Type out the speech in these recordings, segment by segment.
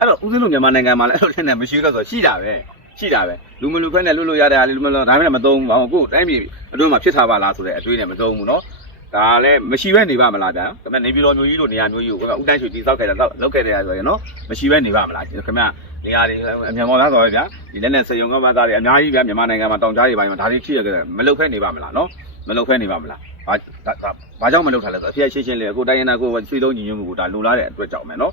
အဲ့တော့ဦးဇင်းတို့မြန်မာနိုင်ငံမှာလည်းအဲ့လိုလက်နဲ့မရှိတော့ဆိုရှိတာပဲရှိတာပဲလူမလူဖက်နဲ့လူလူရတဲ့အားလူမလူဒါမှလည်းမသုံးဘူးဘာလို့ကိုယ်တိုင်းပြည်အတွင်းမှာဖြစ်ထားပါလားဆိုတဲ့အတွေးနဲ့မသုံးဘူးနော်ဒါလည်းမရှိပဲနေပါမလားဗျာခင်ဗျနေပြည်တော်မျိုးကြီးလိုနေရာမျိုးကြီးကိုခင်ဗျဦးတိုင်းရွှေကြီးစောက်ခဲ့တာတော့လောက်ခဲ့တယ်ဆိုရင်နော်မရှိပဲနေပါမလားခင်ဗျနေရာတွေအမြန်ပေါ်သားဆိုရဗျာဒီလက်နဲ့စေယုံကမှသားတွေအများကြီးဗျာမြန်မာနိုင်ငံမှာတောင်ကြားတွေပိုင်းမှာဒါတွေဖြစ်ရကြတယ်မလုတ်ဖဲနေပါမလားနော်မလုတ်ဖဲနေပါမလားဘာဘာကြောင့်မလုတ်ထားလဲဆိုအဖေရှင်းရှင်းလေးအခုတိုင်းရင်းသားကိုဆွေလုံးညီညွတ်မှုကိုဒါလိုလားတဲ့အတွက်ကြောင့်မယ်နော်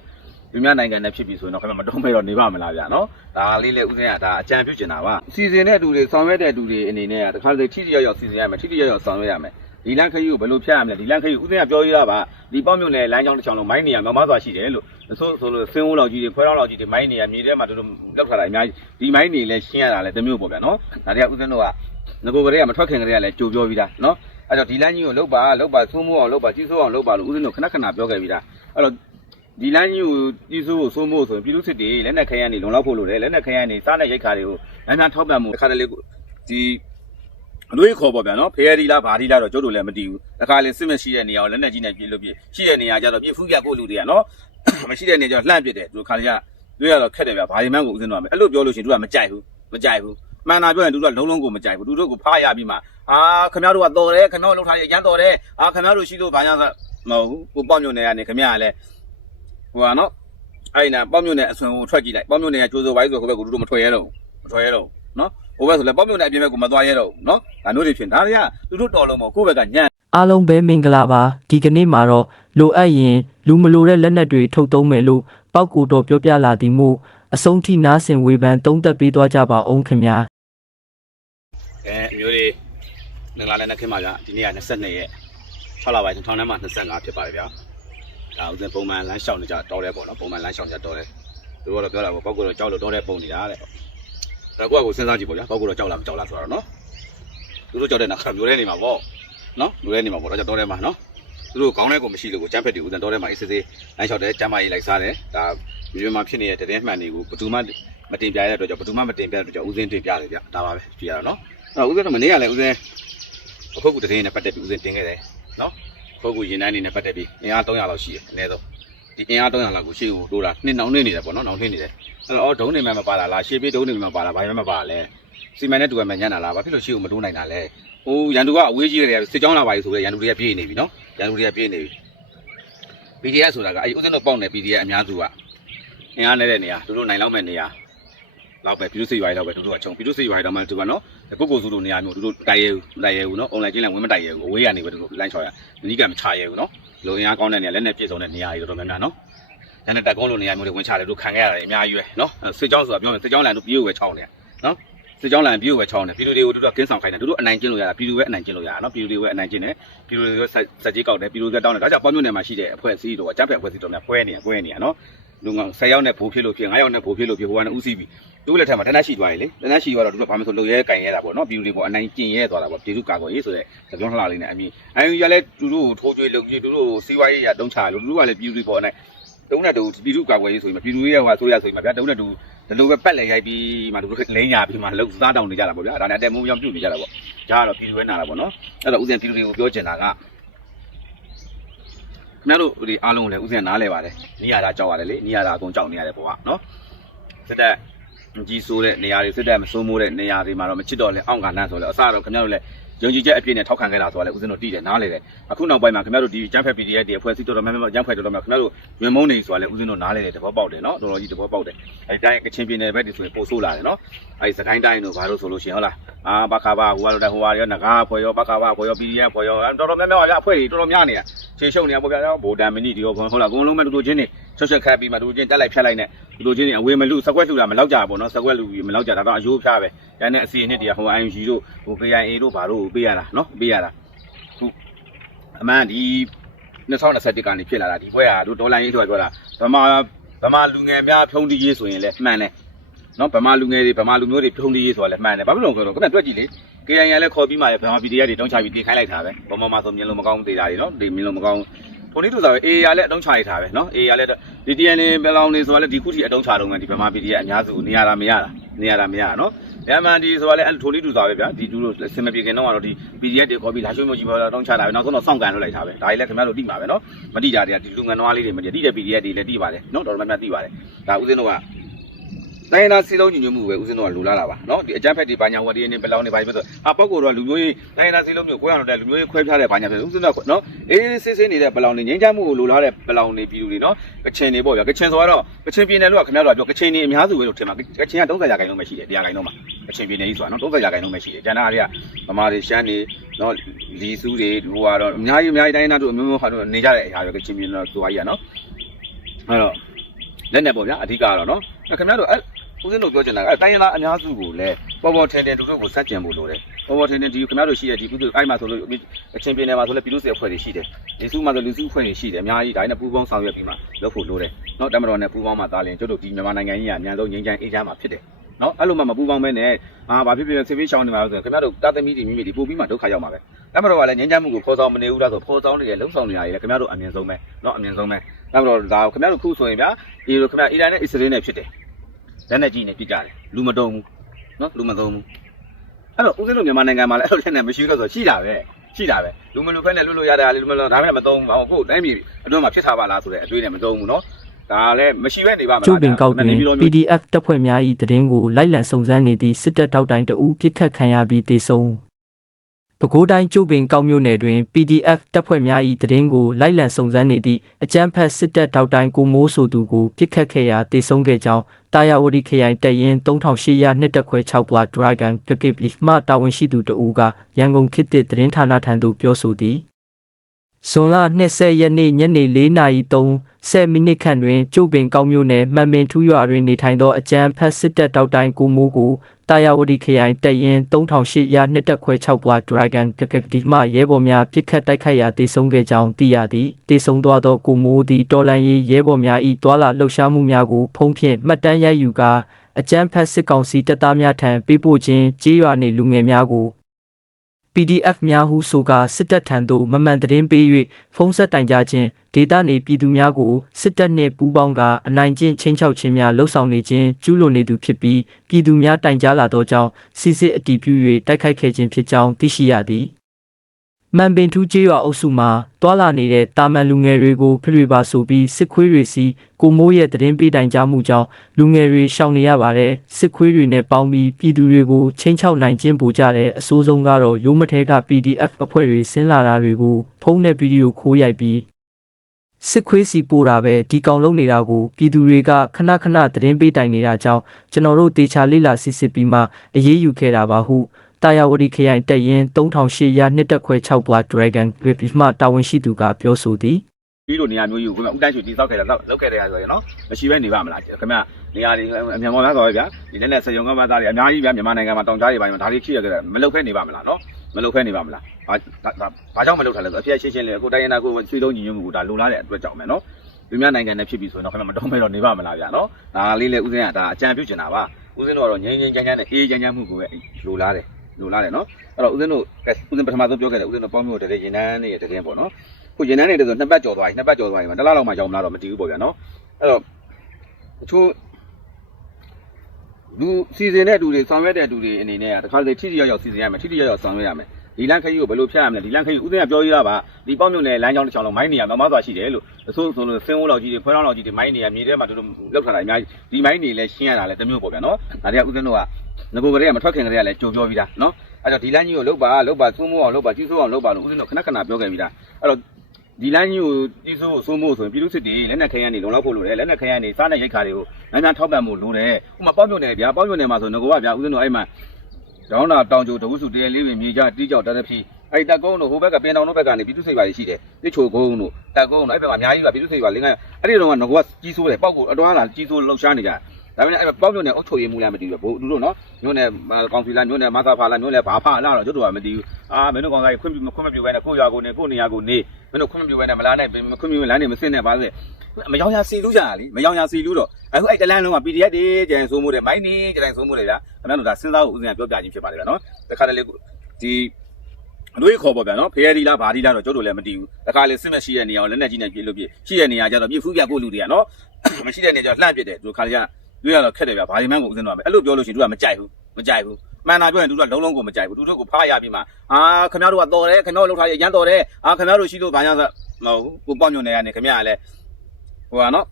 သူများနိုင်ငံနဲ့ဖြစ်ပြီဆိုရင်တော့ခင်ဗျမတုံးမဲတော့နေပါမလားဗျာနော်ဒါလေးလေဥစဉ်ကဒါအကြံပြုချင်တာပါစီစဉ်တဲ့အတူတွေဆောင်ရွက်တဲ့အတူတွေအနေနဲ့ကတခါတလေထိထိရောက်ရောက်စီစဉ်ရမယ်ထိထိရောက်ရောက်ဆောင်ရွက်ရမယ်ဒီလမ်းခရီးကိုဘယ်လိုဖြတ်ရမလဲဒီလမ်းခရီးဥစဉ်ကပြောရတာပါဒီပေါ့မြို့နယ်လမ်းကြောင်းတစ်ချောင်းလုံးမိုင်းနေရမမစွာရှိတယ်လို့ဆိုဆိုလို့ဆင်းဦးလောက်ကြီးတွေခွဲလောက်လောက်ကြီးတွေမိုင်းနေရမြေထဲမှာတို့လောက်ထားတာအများကြီးဒီမိုင်းနေလဲရှင်းရတာလဲတမျိုးပေါ့ဗျာနော်ဒါတွေကဥစဉ်တို့ကငကိုကလေးကမထွက်ခင်ကလေးကလည်းကြိုပြောပြီးသားနော်အဲ့တော့ဒီလမ်းကြီးကိုလောက်ပါလောက်ပါသုံးမိုးအောင်လောက်ပါကြီးစိုးအောင်လောက်ပါလို့ဥစဉ်တို့ခဏခဏပြောခဲ့ပြီးသားအဲ့တော့ ဒီလမ်းကြီးကိုကြီးစိုးဖို့စိုးမို့ဆိုရင်ပြည်သူစစ်တွေလက်နက်ခဲယမ်းတွေလုံလောက်ဖို့လိုတယ်လက်နက်ခဲယမ်းတွေစားတဲ့ရိတ်ခါတွေကိုလမ်းများထောက်ပံ့မှုတစ်ခါတလေဒီအတွေးခေါ်ပေါ့ဗျာနော်ဖယ်ရီလားဘာဒီလားတော့ကျုပ်တို့လည်းမတည်ဘူးတစ်ခါလေစစ်မရှိတဲ့နေရာကိုလက်နက်ကြီးနဲ့ပြစ်လို့ပြစ်ရှိတဲ့နေရာကျတော့ပြစ်ဖူးပြကိုလူတွေကနော်မရှိတဲ့နေရာကျတော့လှမ်းပြစ်တယ်သူခါလေကတွေ့ရတော့ခက်တယ်ဗျာဘာဒီမှန်းကိုဥစဉ်တော့မယ်အဲ့လိုပြောလို့ရှိရင်သူကမကြိုက်ဘူးမကြိုက်ဘူးမှန်တာပြောရင်သူတို့ကလုံးလုံးကိုမကြိုက်ဘူးသူတို့ကိုဖားရပြီးမှအာခင်ဗျားတို့ကတော်တယ်ခင်ဗျားတို့လှုပ်ထားရရမ်းတော်တယ်အာခင်ဗျားတို့ရှိလို့ဘာညာဆိုမဟုတ်ဘူးကိုပေါ့ညွန့်နေရနေခင်ဗျားကလည်း ဟိုကနော်အဲ့ဒါပေါ့မြုံနဲ့အဆွန်ကိုထွက်ကြည့်လိုက်ပေါ့မြုံနဲ့ကျိုးစိုးပိုင်းဆိုဟိုဘက်ကိုတို့မထွက်ရတော့မထွက်ရတော့နော်ဟိုဘက်ဆိုလည်းပေါ့မြုံနဲ့အပြင်ဘက်ကိုမသွားရတော့နော်ဒါမျိုးတွေဖြစ်ဒါတွေကသူတို့တော်လုံးမကိုယ့်ဘက်ကညံ့အားလုံးပဲမင်္ဂလာပါဒီကနေ့မှာတော့လိုအပ်ရင်လူမလိုတဲ့လက်နက်တွေထုတ်သုံးမယ်လို့ပောက်ကူတော်ပြောပြလာသည်မို့အဆုံးထိနားဆင်ဝေဖန်သုံးသပ်ပေးသွားကြပါအောင်ခင်ဗျာအဲအမျိုးတွေငလာလည်းနှခင်ပါဗျာဒီနေ့က22ရက်6လပိုင်း2000နဲ့မှ25ဖြစ်ပါတယ်ဗျာ ဒါဥစဉ်ပုံမှန်လမ်းလျှောက်နေကြတော်တယ်ပေါ့နော်ပုံမှန်လမ်းလျှောက်ကြတော်တယ်သူတို့ကတော့ပြောတာပေါ့ပောက်ကတော့ကြောက်လို့တော်တယ်ပုံနေတာတဲ့ဒါကွာကိုစဉ်းစားကြည့်ပေါ့ဗျာပောက်ကတော့ကြောက်လားမကြောက်လားဆိုတော့နော်သူတို့ကြောက်တဲ့နောက်မျိုးတဲ့နေမှာပေါ့နော်မျိုးတဲ့နေမှာပေါ့တော့ကြောက်တော်တယ်မှာနော်သူတို့ခေါင်းထဲကိုမရှိလို့ကိုကျန်းဖက်တွေဦးဇံတော်ထဲမှာအေးစေးစေးလမ်းလျှောက်တယ်ကျမ်းမာရေးလိုက်စားတယ်ဒါမြေမှာဖြစ်နေတဲ့တည်င်းမှန်တွေကိုဘယ်သူမှမတင်ပြရတဲ့အတွက်ကြောင့်ဘယ်သူမှမတင်ပြတဲ့အတွက်ကြောင့်ဦးဇင်းတင်ပြတယ်ဗျဒါပါပဲကြည့်ရတော့နော်အဲ့တော့ဦးဇင်းတော့မနေ့ကလည်းဦးဇင်းအခုကတည်င်းနဲ့ပတ်သက်ပြီးဦးဇင်းတင်ခဲ့တယ်နော် အခုကရင်တန်းနေနဲ့ပတ်သက်ပြီးအင်အား300လောက်ရှိတယ်အနည်းဆုံးဒီအင်အား300လောက်ကိုရှေ့ကိုတိုးတာနှစ်နှောင်းနေနေတယ်ပေါ့နော်နှောင်းနေနေတယ်အဲ့တော့ဒုံးနေမှမပါလာလားရှေ့ပြေးဒုံးနေမှမပါလားဘာမှမပါလဲစီမံနဲ့တူရမှညံ့တာလားဘာဖြစ်လို့ရှေ့ကိုမတိုးနိုင်တာလဲဟိုရန်သူကအဝေးကြီးတွေကစစ်ကြောင်းလာပါပြီဆိုတော့ရန်သူတွေကပြေးနေပြီနော်ရန်သူတွေကပြေးနေပြီ PDF ဆိုတာကအဲ့ဒီဥစဉ်တော့ပေါက်နေ PDF အများစုကအင်အားနေတဲ့နေရာသူတို့နိုင်လောက်မဲ့နေရာ လောက်ပဲပြည်သူ့စစ်ရွာတွေလောက်ပဲသူတို့ကချုံပြည်သူ့စစ်ရွာတွေတော့မှသူကနော်ကိုကိုစုတို့နေရာမျိုးသူတို့တိုက်ရဲဘူးတိုက်ရဲဘူးနော်အွန်လိုင်းကျင်းလည်းဝင်မတိုက်ရဲဘူးအဝေးကနေပဲသူတို့လိုင်းချော်ရနီးကမချရဲဘူးနော်လုံအင်အားကောင်းတဲ့နေရာလက်နဲ့ပြည့်စုံတဲ့နေရာတွေတော်တော်များများနော်ညနေတက်ကုန်းလိုနေရာမျိုးတွေဝင်ချတယ်တို့ခံခဲ့ရတယ်အများကြီးပဲနော်စစ်ကြောင်းဆိုတာပြောရင်စစ်ကြောင်းလန်တို့ပြေးဝဲချောင်းနေနော်စစ်ကြောင်းလန်ပြေးဝဲချောင်းနေပြည်သူတွေကိုတို့ကကင်းဆောင်ခိုင်းတယ်တို့အနိုင်ကျင့်လို့ရတာပြည်သူပဲအနိုင်ကျင့်လို့ရတာနော်ပြည်သူတွေပဲအနိုင်ကျင့်တယ်ပြည်သူတွေစက်ကြီးကောက်တယ်ပြည်သူတွေတောင်းတယ်ဒါကြောင့်ပေါင်းမြို့နယ်မှာရှိတဲ့အဖွဲ့အစည်းတို့အကြမ်းဖက်အဖွဲ့အစည်းတို့များပွဲနေရပွဲနေရနော် လူငါ10ယောက်နဲ့ဘိုးဖြစ်လို့ဖြစ်9ယောက်နဲ့ဘိုးဖြစ်လို့ဖြစ်ဟိုကနေဥစီပြီးတို့လက်ထက်မှာတနက်ရှိသွားပြီလေတနက်ရှိသွားတော့တို့ကဘာမှမဆိုလုံရဲကင်ရဲတာပေါ့နော်ပြည်သူတွေပေါ့အနိုင်ကျင့်ရဲသွားတာပေါ့ပြည်သူကာကွယ်ရေးဆိုတဲ့သပြောင်းလှလေးနဲ့အမြင်အရင်ကလည်းသူတို့ကိုထိုးကြွေးလုံကြီးသူတို့ကိုစီးပွားရေးရတုံးချလို့သူတို့ကလည်းပြည်သူတွေပေါ့နဲ့တုံးနဲ့တူပြည်သူကာကွယ်ရေးဆိုရင်ပြည်သူတွေရဲ့ဟိုဆိုရဆိုရင်ဗျာတုံးနဲ့တူဒီလိုပဲပတ်လဲရိုက်ပြီးမှတို့လိမ့်ညာပြီးမှလှုပ်စားတောင်းနေကြတာပေါ့ဗျာဒါနဲ့အတက်မုံပြောင်းပြုတ်နေကြတာပေါ့ဒါကတော့ပြည်သူပဲနာတာပေါ့နော်အဲ့တော့ဥစဉ်ပြည်သူတွေကိုပြောချင်တာက ခင်ဗျားတို့ဒီအားလုံးလည်းဥစဉ်နားလဲပါတယ်နေရတာကြောက်ရတယ်လေနေရတာအကုန်ကြောက်နေရတယ်ပေါ့ကနော်စစ်တပ်ကြီးဆိုးတဲ့နေရာတွေစစ်တပ်မဆိုးမိုးတဲ့နေရာတွေမှာတော့မချစ်တော့လဲအောင့်ကနန်းဆိုလဲအစတော့ခင်ဗျားတို့လည်း ယုံကြည်ချက်အပြည့်နဲ့ထောက်ခံခဲ့တာဆိုတော့လေဥစဉ်တို့တည်တယ်နားလေတယ်အခုနောက်ပိုင်းမှာခင်ဗျားတို့ဒီကျန်းဖက် PDF တွေအဖွဲ့အစည်းတော်တော်များများကျန်းဖက်တော်တော်များခင်ဗျားတို့ဝင်မုန်းနေဆိုတော့လေဥစဉ်တို့နားလေတယ်တဘောပေါက်တယ်နော်တော်တော်ကြီးတဘောပေါက်တယ်အဲဒီတိုင်းကချင်ပြည်နယ်ဘက်တွေဆိုရင်ပို့ဆိုးလာတယ်နော်အဲဒီစကိုင်းတိုင်းတို့ဘာလို့ဆိုလို့ရှိရင်ဟုတ်လားအာဘခါဘာဟိုကတော့ဟိုဟာရောငကားဖွဲ့ရောဘခါဘာဖွဲ့ရော PDF ဖွဲ့ရောတော်တော်များများပါဗျအဖွဲ့တွေတော်တော်များနေတာခြေရှုပ်နေရပေါ့ဗျာဗိုလ်တန်မဏိဒီရောဟုတ်လားအကုန်လုံးမဲ့တူတူချင်းနေ ချက်ချက်ခတ်ပြီးမှတူတူချင်းတက်လိုက်ဖြတ်လိုက်နဲ့တူတူချင်းနေအဝေးမလူစကွက်လူတာမလောက်ကြဘူးပေါ့နော်စကွက်လူမလောက်ကြတာတော့အယိုးဖျားပဲဒါနဲ့အစီအနှစ်တည်းဟို IMG တို့ဟို KIA တို့ဘာတို့ပေးရတာနော်ပေးရတာခုအမှန်ဒီ2021ကနေဖြစ်လာတာဒီဘွဲဟာတို့ဒေါ်လာရေးထွက်ပြောတာဗမာဗမာလူငယ်များဖြုံးတီးရေးဆိုရင်လည်းမှန်တယ်နော်ဗမာလူငယ်တွေဗမာလူမျိုးတွေဖြုံးတီးရေးဆိုတာလည်းမှန်တယ်ဘာဖြစ်လို့လဲဆိုတော့ခုနတွက်ကြည့်လေ KIA လည်းခေါ်ပြီးမှလည်းဗမာ PDF တွေတောင်းချပြီးတင်ခိုင်းလိုက်တာပဲဗမာမှာဆိုမြင်လို့မကောင်းသေးတာတွေနော်ဒီမြင်လို့မကောင်း ထိုနည်းတူဆိုပဲ AA ရလည်းအတုံးချလိုက်တာပဲနော် AA ရလည်းဒီ TN ဘယ်လောင်နေဆိုတော့လည်းဒီခုထိအတုံးချတော့မှဒီဗမာ PDF အများစုနေရတာမရတာနေရတာမရတာနော်လမ်းမန်ဒီဆိုတာလည်းအဲ့ထိုလေးတူသားပဲဗျာဒီတူလို့စင်မပြေခင်တော့ကတော့ဒီ PDF တွေခေါ်ပြီးလာရွှေမျိုးကြီးပေါ်တော့ချတာပဲနောက်ဆုံးတော့စောင့်ကန်လုပ်လိုက်တာပဲဒါကြီးလည်းခင်ဗျားတို့သိမှာပဲနော်မတိကြတဲ့ဒီလူငန်နွားလေးတွေမတိတိတဲ့ PDF တွေလည်းသိပါတယ်နော်တော်တော်များများသိပါတယ်ဒါဦးစင်းတို့က တိုင်းနာစီလုံးညီညွတ်မှုပဲဦးစင်းတို့ကလူလာတာပါနော်ဒီအကြမ်းဖက်တွေဘာညာဝတီနေဘလောင်းနေပါပြီဆိုဟာပေါ့ကိုတော့လူမျိုးကြီးတိုင်းနာစီလုံးမျိုးကိုရအောင်တဲ့လူမျိုးကြီးခွဲဖြားတဲ့ဘာညာဖြစ်ဦးစင်းတို့ကနော်အေးစစ်စစ်နေတဲ့ဘလောင်းနေငင်းချမ်းမှုကိုလူလာတဲ့ဘလောင်းနေပြည်သူတွေနော်ကချင်တွေပေါ့ဗျာကချင်ဆိုတော့ကချင်ပြည်နယ်လို့ကခင်ဗျားတို့ကပြောကချင်တွေအများစုပဲလို့ထင်ပါကချင်က30ရာခိုင်နှုန်းပဲရှိတယ်100ရာခိုင်နှုန်းမှာကချင်ပြည်နယ်ကြီးဆိုတာနော်30ရာခိုင်နှုန်းပဲရှိတယ်ကျန်တာတွေကဗမာတွေရှမ်းတွေနော်လီစုတွေဟိုကတော့အများကြီးအများကြီးတိုင်းနာတို့အမျိုးမျိုးဟာတို့နေကြတဲ့အရာပဲကချင်ပြည်နယ်ဆိုပါကြီးကနော်အဲ့တော့ လက်နဲ့ပေါ့ဗျာအဓိကကတော့နော်ခင်ဗျားတို့အဲ့ဦးစင်းတို့ပြောချင်တာအဲ့တိုင်းရင်းသားအများစုကိုလည်းပေါ်ပေါ်ထင်ထင်တို့တို့ကိုစက်ကြံဖို့လိုတယ်ပေါ်ပေါ်ထင်ထင်ဒီခင်ဗျားတို့ရှိတဲ့ဒီကုသအဲ့မှာဆိုလို့အချင်းပြည်နယ်မှာဆိုလည်းပြည်သူ့စစ်အဖွဲ့တွေရှိတယ်ဒီစုမှာဆိုလူစုအဖွဲ့တွေရှိတယ်အများကြီးဒါနဲ့ပူးပေါင်းဆောင်ရွက်ပြီးမှလုပ်ဖို့လိုတယ်နော်တမတော်နဲ့ပူးပေါင်းမှသာလျှင်တို့တို့ဒီမြန်မာနိုင်ငံကြီးကအများဆုံးငြိမ်းချမ်းအေးချမ်းမှာဖြစ်တယ်နော်အဲ့လိုမှမပူးပေါင်းမဲနဲ့အာဘာဖြစ်ဖြစ်ဆေးဖေးရှောင်းနေမှာလို့ဆိုရင်ခင်ဗျားတို့တာသမီတွေမိမိတွေပို့ပြီးမှဒုက္ခရောက်မှာပဲတမတော်ကလည်းငြိမ်းချမ်းမှုကိုခေါ်ဆောင်မနေဘူးလားဆိုခေါ်ဆောင်နေတယ်လုံဆောင်နေရတယ်ခင်ဗျားတို့အမြင်ဆုံးပဲနော်အမြင်ဆုံးပဲ တမတော်ဒါခင်ဗျားတို့ခုဆိုရင်ဗျာဒီလိုခင်ဗျားအီရန်နဲ့အစ္စရေးနဲ့ဖြစ်တယ်လက်နဲ့ကြီးနေပြစ်ကြတယ်လူမတုံဘူးနော်လူမတုံဘူးအဲ့တော့ဦးစင်းတို့မြန်မာနိုင်ငံမှာလည်းအဲ့လိုလက်နဲ့မရှိတော့ဆိုရှိတာပဲရှိတာပဲလူမလူဖက်နဲ့လွတ်လို့ရတာလေလူမလူဒါမှမတုံဘူးဟောခုတိုင်းပြည်အတွင်းမှာဖြစ်ထားပါလားဆိုတဲ့အတွေးနဲ့မတုံဘူးနော်ဒါလည်းမရှိပဲနေပါမလားကျုပ်ပင်ကောက်တွင် PDF တပ်ဖွဲ့များ၏တရင်ကိုလိုက်လံစုံစမ်းနေသည့်စစ်တပ်တောက်တိုင်တအူးပြစ်ခတ်ခံရပြီးတေဆုံး ပဲခူးတိုင်းကျုပ်ပင်ကောက်မြို့နယ်တွင် PDF တပ်ဖွဲ့များ၏တရင်ကိုလိုက်လံစုံစမ်းနေသည့်အကြမ်းဖက်စစ်တပ်တောက်တိုင်ကိုမိုးဆိုသူကိုပြစ်ခတ်ခဲ့ရာတေဆုံးခဲ့ကြောင်းတာယာဝတီခရိုင်တပ်ရင်း3800နှစ်တက်ခွဲ6ပွား Dragon Cricket မှတာဝန်ရှိသူတအူးကရန်ကုန်ခေတ်သစ်သတင်းဌာနထံသို့ပြောဆိုသည် ဇွန်လ20ရက်နေ့ညနေ4:30မိနစ်ခန့်တွင်ကျုပ်ပင်ကောင်းမြို့နယ်မှန်ပင်ထူးရွာတွင်နေထိုင်သောအကြံဖက်စစ်တပ်တောက်တိုင်ကိုမိုးကိုတာယာဝတီခရိုင်တပ်ရင်း3800ရာနှစ်တက်ခွဲ6ပွား Dragon ကကဒီမှရဲဘော်များပြစ်ခတ်တိုက်ခိုက်ရာတေဆုံးခဲ့ကြောင်းသိရသည်တေဆုံးသွားသောကိုမိုးသည်တော်လန်ရေးရဲဘော်များ၏တွာလာလှုပ်ရှားမှုများကိုဖုံးဖြင့်မှတ်တမ်းရိုက်ယူကာအကြံဖက်စစ်ကောင်စီတပ်သားများထံပေးပို့ခြင်းကြေးရွာနှင့်လူငယ်များကို PDF များဟုဆိုကာစစ်တပ်ထံသို့မမှန်သတင်းပေး၍ဖုံးဆက်တိုင်ကြားခြင်းဒေသနေပြည်သူများကိုစစ်တပ်နှင့်ပူးပေါင်းကာအနိုင်ကျင့်ချင်းချောက်ခြင်းများလှုပ်ဆောင်နေခြင်းကျူးလွန်နေသူဖြစ်ပြီးပြည်သူများတိုင်ကြားလာသောကြောင့်စစ်စစ်အတည်ပြု၍တိုက်ခိုက်ခဲ့ခြင်းဖြစ်ကြောင်းသိရှိရသည် မှန်ပင်ထူးကျေးရွာအုပ်စုမှာတွာလာနေတဲ့တာမန်လူငယ်တွေကိုဖိရိပါဆိုပြီးစစ်ခွေးတွေစီကိုမိုးရဲ့သတင်းပေးတိုင်ကြားမှုကြောင့်လူငယ်တွေရှောင်နေရပါတယ်စစ်ခွေးတွေနဲ့ပေါင်းပြီးပြည်သူတွေကိုချင်းချောက်နိုင်ခြင်းပူကြတဲ့အဆိုးဆုံးကတော့ရိုးမထဲက PDF အဖွဲ့တွေဆင်းလာတာတွေကိုဖုန်းနဲ့ဗီဒီယိုခိုးရိုက်ပြီးစစ်ခွေးစီပို့တာပဲဒီကောင်လုံးနေတာကိုပြည်သူတွေကခဏခဏသတင်းပေးတိုင်နေတာကြောင့်ကျွန်တော်တို့တေချာလေးလာစစ်စစ်ပြီးမှအရေးယူခဲ့တာပါဟု တာယာဝတီခရိုင်တပ်ရင်း3800ရာနှစ်တက်ခွဲ6ဘွား Dragon Grip မှတာဝန်ရှိသူကပြောဆိုသည်ပြီးလို့နေရာမျိုးကြီးကိုခင်ဗျဥတိုင်းချူတိစောက်ခဲ့တာလောက်ခဲ့တဲ့ဟာဆိုရင်နော်မရှိပဲနေပါမလားခင်ဗျနေရာတွေအမြန်ပေါ်များဆိုရဗျာဒီနေ့နဲ့စယုံကမသားတွေအများကြီးဗျာမြန်မာနိုင်ငံမှာတောင်ကြားတွေပိုင်းမှာဒါတွေဖြစ်ရခဲ့တယ်မလုတ်ခဲနေပါမလားနော်မလုတ်ခဲနေပါမလားဘာဘာကြောင့်မလုတ်ထားလဲဆိုအပြည့်ရှင်းရှင်းလေးအခုတိုင်းရင်းသားကိုဆွေးလုံးညီညွတ်မှုကိုဒါလိုလားတဲ့အတွက်ကြောင့်မယ်နော်လူများနိုင်ငံနဲ့ဖြစ်ပြီဆိုရင်တော့ခင်ဗျမတော်မဲတော့နေပါမလားဗျာနော်ဒါလေးလေဦးစင်းကဒါအကြံပြုချင်တာပါဦးစင်းတို့ကတော့ငင်းငင်းချမ်းချမ်းနဲ့အေးချမ်းချမ်းမှုကိုပဲလိုလားတယ် လိုလားတယ်နော်အဲ့တော့ဦးစင်းတို့ဦးစင်းပထမဆုံးပြောခဲ့တယ်ဦးစင်းတို့ပေါင်းမျိုးတည်းရင်တန်းနေတည်းပေါ့နော်ခုရင်နှန်းနေတယ်ဆိုနှစ်ပတ်ကျော်သွားပြီနှစ်ပတ်ကျော်သွားပြီမှာတစ်လလောက်မှကြောင်မလားတော့မတည်ဘူးပေါ့ဗျာနော်အဲ့တော့တချို့လူစီစဉ်တဲ့အတူတွေဆောင်ရွက်တဲ့အတူတွေအနေနဲ့ကတခါလေထိထိရောက်ရောက်စီစဉ်ရမယ်ထိထိရောက်ရောက်ဆောင်ရွက်ရမယ် ဒီလမ်းခရီးကိုဘယ်လိုဖြတ်ရမလဲဒီလမ်းခရီးဦးသိန်းကပြောရတာပါဒီပေါ့မြို့နယ်လမ်းကြောင်းတစ်ချောင်းလုံးမိုင်းနေရမမသွားရှိတယ်လို့အဆိုးဆိုလို့ဆင်းဝလောက်ကြီးတွေခွဲထောင်းလောက်ကြီးတွေမိုင်းနေရမြေထဲမှာတို့လောက်ထားတာအများကြီးဒီမိုင်းနေလဲရှင်းရတာလဲတမျိုးပေါ့ဗျာနော်ဒါတွေကဦးသိန်းတို့ကငကိုကလေးကမထွက်ခင်ကလေးကလည်းကြိုပြောပြီးသားနော်အဲ့တော့ဒီလမ်းကြီးကိုလုတ်ပါလုတ်ပါသုံးမိုးအောင်လုတ်ပါကြီးစိုးအောင်လုတ်ပါလို့ဦးသိန်းတို့ခဏခဏပြောခဲ့ပြီးသားအဲ့တော့ဒီလမ်းကြီးကိုကြီးစိုးစိုးမို့ဆိုရင်ပြည်သူစစ်တွေလက်နက်ခဲယမ်းတွေလုံလောက်ဖို့လိုတယ်လက်နက်ခဲယမ်းတွေစားတဲ့ရိတ်ခါတွေကိုအများထောက်ပံ့ဖို့လိုတယ်ဥပမာပေါ့မြို့နယ်ဗျာပေါ့မြို့နယ်မှာဆိုငကိုကဗျာဦးဇင်းတို့အဲ့မှာ ဒေါင်းနာတောင်ကျိုတဝုစုတရလေးပင်မြေကြတီးကြောက်တသက်ဖြီအဲ့တက်ကုန်းတို့ဟိုဘက်ကပင်တောင်တို့ဘက်ကနေပြည်သူစစ်ပါတွေရှိတယ်ပြစ်ချိုကုန်းတို့တက်ကုန်းတို့အဲ့ဘက်မှာအများကြီးပါပြည်သူစစ်ပါလင်းကအဲ့ဒီတော့ကငကိုကကြီးစိုးတယ်ပေါ့ကိုအတော်လာကြီးစိုးလှုပ်ရှားနေကြ ဒါပေမဲ့အဲ့ပေါ့မြို့နယ်အုပ်ချုပ်ရေးမှုလည်းမတည်ဘူးဘို့သူတို့နော်မြို့နယ်ကောင်စီလာမြို့နယ်မသာဖာလာမြို့နယ်ဘာဖာလာတော့ကျွတ်တော်ကမတည်ဘူးအာမင်းတို့ကောင်ကခွင့်ပြုခွင့်မပြုဘဲနဲ့ကိုရွာကိုနေကိုနေရာကိုနေမင်းတို့ခွင့်မပြုဘဲနဲ့မလာနဲ့ခွင့်ပြုလမ်းနေမစင်းနဲ့ပါစေမယောင်ရစီလူးကြတာလीမယောင်ရစီလူးတော့အခုအဲ့တလန်းလုံးက PDF တွေကြံဆိုးမှုတွေမိုင်းနေကြံဆိုးမှုတွေလားခင်ဗျားတို့ဒါစဉ်းစားဖို့ဦးစင်ကပြောပြခြင်းဖြစ်ပါတယ်ဗျာနော်တခါတလေဒီအတွေးခေါ်ပေါ့ဗျာနော်ဖရဲဒီလားဘာဒီလားတော့ကျုပ်တို့လည်းမတည်ဘူးတခါလေစစ်မရှိတဲ့နေရာကိုလက်နဲ့ကြီးနဲ့ပြစ်လို့ပြစ်ရှိတဲ့နေရာကျတော့ပြစ်ဖူးပြကိုလူတွေကနော်မရှိတဲ့နေရာကျတော့လှန့်ပြစ်တယ်သူခါလေက တွေးရတော့ခက်တယ်ဗျာဘာဒီမှန်းကိုဦးစင်တော့ပဲအဲ့လိုပြောလို့ရှိရင်သူကမကြိုက်ဘူးမကြိုက်ဘူးမှန်တာပြောရင်သူတို့ကလုံးလုံးကိုမကြိုက်ဘူးသူတို့ကိုဖားရပြီးမှအာခင်ဗျားတို့ကတော်တယ်ခင်ဗျားတို့လှုပ်ထားရရမ်းတော်တယ်အာခင်ဗျားတို့ရှိလို့ဘာညာဆိုမဟုတ်ဘူးကိုပေါ့ညွန့်နေရနေခင်ဗျားကလည်းဟိုကနော်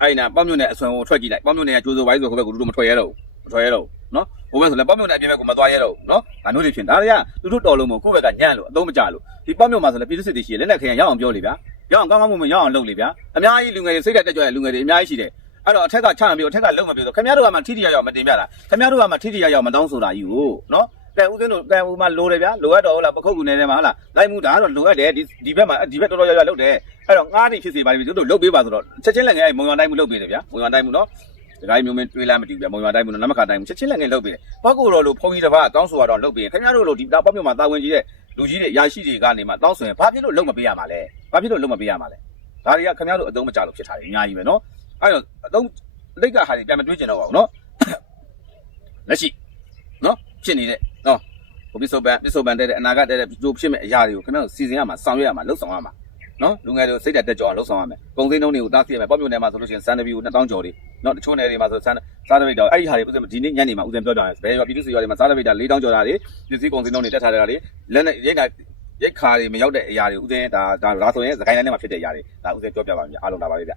အဲ့နာပေါ့ညွန့်နေအဆွမ်းကိုထွက်ကြည့်လိုက်ပေါ့ညွန့်နေကကျိုးစိုးပိုင်းဆိုဟိုဘက်ကသူတို့မထွက်ရတော့ဘူးမထွက်ရတော့ဘူးနော်ဟိုဘက်ဆိုလည်းပေါ့ညွန့်နေအပြင်ဘက်ကိုမသွားရတော့ဘူးနော်ဒါမျိုးတွေဖြစ်ဒါတွေကသူတို့တော်လို့မဟုတ်ကိုယ့်ဘက်ကညံ့လို့အသုံးမကျလို့ဒီပေါ့ညွန့်မှာဆိုလည်းပြည်သူစစ်တွေရှိရလက်နဲ့ခရင်ရအောင်ပြောလေဗျာရအောင်ကောင်းကောင်းမွန်မွန်ရအောင်လုပ်လေဗျာအများကြီးလူငယ်တွေစိတ်တက်တက်ကြွတဲ့လူငယ်တွေအများကြီးရှိတယ် အဲ့တော့အထက်ကချမ်းပြီးအထက်ကလုံးမပြေဆိုခင်ဗျားတို့ကမှထိထိရောက်ရောက်မတင်ပြတာခင်ဗျားတို့ကမှထိထိရောက်ရောက်မတောင်းဆိုတာယူကိုနော်ကဲဦးစင်းတို့ကဲဦးမလိုတယ်ဗျာလိုအပ်တော့ဟုတ်လားပခုတ်ကူနေတယ်မှာဟုတ်လားလိုက်မှုဒါကတော့လိုအပ်တယ်ဒီဒီဘက်မှာဒီဘက်တော်တော်ရောက်ရောက်လုပ်တယ်အဲ့တော့ငားတိဖြစ်စီပါလိမ့်မယ်တို့လုပ်ပေးပါဆိုတော့ချက်ချင်းလက်ငယ်မုံရွာတိုင်းမှုလုပ်ပေးတယ်ဗျာမုံရွာတိုင်းမှုနော်ဒီတိုင်းမျိုးမင်းတွေးလိုက်မတည်ဗျာမုံရွာတိုင်းမှုနော်နမခတိုင်းမှုချက်ချင်းလက်ငယ်လုပ်ပေးတယ်ပောက်ကိုတော်လို့ဖုန်းကြီးတစ်ပါးတောင်းဆိုတော့လုပ်ပေးတယ်ခင်ဗျားတို့လို့ဒီတာပေါ့မြို့မှာတာဝန်ကြီးတဲ့လူကြီးတွေအရာရှိတွေကနေမှတောင်းဆိုရင်ဘာဖြစ်လို့လုပ်မပေးရမှာလဲဘာဖြစ်လို့လုပ်မပေးရမှာလဲဒါတွေကခင်ဗျားတို့အသုံးမကျလို့ဖြစ်ထားတယ်အများကြီးပဲနော် အဲ့တော့အတုံးအတိတ်ကဟာတွေပြန်မတွေးကျင်တော့ပါဘူးနော်လက်ရှိနော်ဖြစ်နေတဲ့နော်ဘုပိစုံပန်ပိစုံပန်တဲ့တဲ့အနာကတဲ့တဲ့တို့ဖြစ်မဲ့အရာတွေကိုခင်ဗျားတို့စီစဉ်ရမှာဆောင်ရွက်ရမှာလှုပ်ဆောင်ရမှာနော်လူငယ်တွေစိတ်ဓာတ်တက်ကြအောင်လှုပ်ဆောင်ရမယ်ပုံသိန်းလုံးတွေကိုတားဆီးရမယ်ပေါ့မြို့နယ်မှာဆိုလို့ရှိရင်စံတပီကို2000ကျော်တွေနော်တချို့နယ်တွေမှာဆိုစံစားတပိတ်တော့အဲ့ဒီဟာတွေဥစဉ်ဒီနေ့ညနေမှာဥစဉ်ပြောကြတယ်ဘယ်ရောပြည်သူစီရောတွေမှာစားတပိတ်တာ4000ကျော်တာတွေပစ္စည်းပုံသိန်းလုံးတွေတက်ထားတာတွေလက်နဲ့ရိတ်တာရိတ်ခါတွေမရောက်တဲ့အရာတွေဥစဉ်ဒါဒါဆိုရင်စကိုင်းတိုင်းထဲမှာဖြစ်တဲ့အရာတွေဒါဥစဉ်ပြောပြပါမယ်အားလုံးဒါပါပဲဗျ